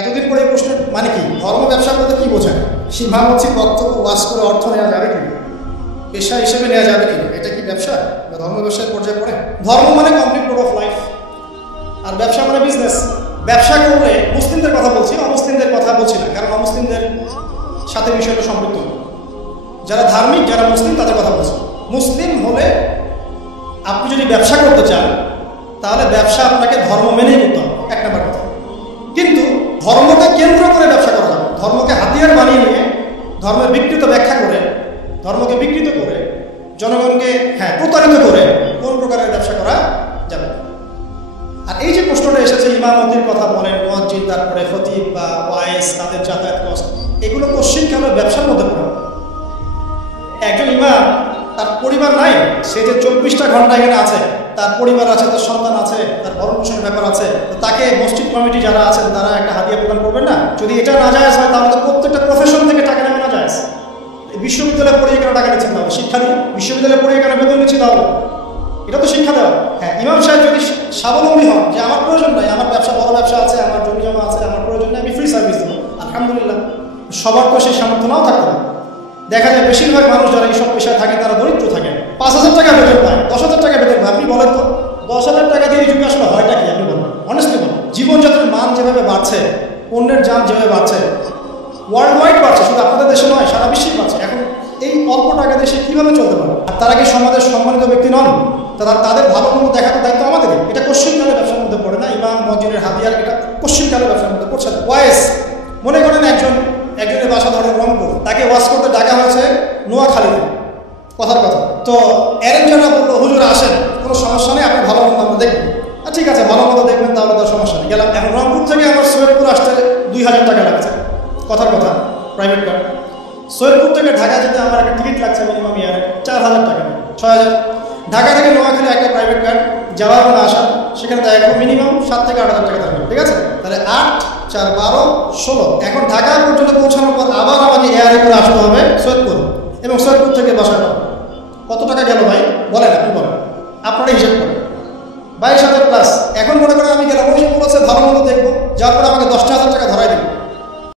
এতদিন পরে এই প্রশ্নের মানে কি, ধর্ম ব্যবসা বলতে কি বোঝায়? সীমাবদ্ধ বক্তব্য ওয়াজ করে অর্থ নেওয়া যাবে কি, পেশা হিসেবে নেওয়া যাবে কি, এটা কি ব্যবসা বা ধর্ম ব্যবসার পর্যায়ে পড়ে? ধর্ম মানে কমপ্লিট মোড অফ লাইফ, আর ব্যবসা মানে বিজনেস। ব্যবসা করলে মুসলিমদের কথা বলছি, অমুসলিমদের কথা বলছি না, কারণ অমুসলিমদের সাথে বিষয়টা সম্পৃক্ত না। যারা ধার্মিক, যারা মুসলিম, তাদের কথা বলছি। মুসলিম হলে আপনি যদি ব্যবসা করতে চান তাহলে ব্যবসা আপনাকে ধর্ম মেনেই করতে হবে, এক নম্বর কথা। কিন্তু ধর্মকে কেন্দ্র করে ব্যবসা করা যাবে, ধর্মকে হাতিয়ার বানিয়ে নিয়ে ধর্মের বিকৃত ব্যাখ্যা করে, ধর্মকে বিকৃত করে, জনগণকে প্রতারিত করে কোন প্রকারের ব্যবসা করা যাবে। আর এই যে প্রশ্নটা এসেছে, ইমামতির কথা বলেন, মুয়াজ্জিন, তারপরে খতিব বা ওয়াইজ, তাদের যাতায়াত কষ্ট, এগুলো পশ্চিমকালের ব্যবসার মধ্যে পড়ে। একজন ইমাম, তার পরিবার নাই, সে যে 24টা ঘন্টা এখানে আছে, তার পরিবার আছে, তার সন্তান আছে, তার ভরণ পোষণের ব্যাপার আছে, তাকে মসজিদ কমিটি যারা আছেন তারা একটা হাদিয়া প্রদান করবেন না? যদি এটা না যায় হয় তাহলে তো প্রত্যেকটা প্রফেশন থেকে টাকা নেওয়া না যায়। বিশ্ববিদ্যালয়ে পড়িয়ে কেন টাকা নিচ্ছেন তাহলে? শিক্ষা দিয়ে বিশ্ববিদ্যালয়ে পড়িয়ে কেন বেতন নিচ্ছি তাহলে? এটা তো শিক্ষা দেওয়া। ইমাম সাহেব যদি স্বাবলম্বী হন যে আমার প্রয়োজন নাই, আমার ব্যবসা, বড় ব্যবসা আছে, আমার জমি জমা আছে, আমার প্রয়োজন নেই, আমি ফ্রি সার্ভিস দেবো, আলহামদুলিল্লাহ। সবার তো সেই সামর্থ্য নাও থাকতে পারে। দেখা যায় বেশিরভাগ মানুষ যারা এইসব পেশায় থাকে তারা দরিদ্র থাকে, 5,000 টাকা বেতন পায়, 10,000 টাকা বেতন পায়। আপনি বলেন তো 10,000 টাকা দিয়ে এই যুগে আসলে হয়টা কি? আপনি বলেন, অনেস্টলি বলেন। জীবনযাত্রার মান যেভাবে বাড়ছে, পণ্যের দাম যেভাবে বাড়ছে, ওয়ার্ল্ড ওয়াইড বাড়ছে, শুধু আপনাদের দেশে নয়, সারা বিশ্বেই বাড়ছে। এখন এই অল্প টাকা দেশে কীভাবে চলতে পারে? আর তারা কি সমাজের সম্মানিত ব্যক্তি নন? তাদের ভালো মন্দ দেখাতে দায়িত্ব আমাদেরই। এটা পশ্চিমকালে ব্যবসার মধ্যে পড়ে না। ইমাম, মুয়াজ্জিনের হাদিয়ার, এটা পশ্চিমকালে ব্যবসার মধ্যে পড়ছে না। ওয়াইজ, মনে করেন একজনের বাসা ধরেন রংপুর, তাকে ওয়াজ করতে ডাকা হয়েছে নোয়াখালীতে, কথার কথা। তো অ্যারেঞ্জাররা বললো, হুজুর আসেন, কোনো সমস্যা নেই, আপনি ভালো মন্দ আমরা দেখবেন। ঠিক আছে, ভালো মতো দেখবেন, তাহলে তার সমস্যা নেই, গেলাম। এখন রংপুর থেকে আমার সৈয়দপুর আসতে 2,000 টাকা লাগছে, কথার কথা, প্রাইভেট কার। সৈয়দপুর থেকে ঢাকা যেতে আমার একটা টিকিট লাগছে মিনিমাম ইয়ারে 4,000 টাকা, 6,000। ঢাকা থেকে নোয়াখালী একটা প্রাইভেট কার, যাওয়া এবং আসা, সেখানে দেখা গেল মিনিমাম 7,000 থেকে 8,000 টাকা থাকবে, ঠিক আছে? তাহলে 8, 4, 12, 16। এখন ঢাকা পর্যন্ত পৌঁছানোর পর আবার আমাকে এয়ারে করে আসতে হবে সৈয়দপুর, এবং সৈয়দপুর থেকে বাসায় কত টাকা গেল ভাই বলেন, আপনি বলেন, আপনারা হিসেব করেন। 22,000 প্লাস। এখন মনে করেন আমি গেলাম, ওই বলেছে ভালো মতো দেখবো, যার পরে আমাকে 10,000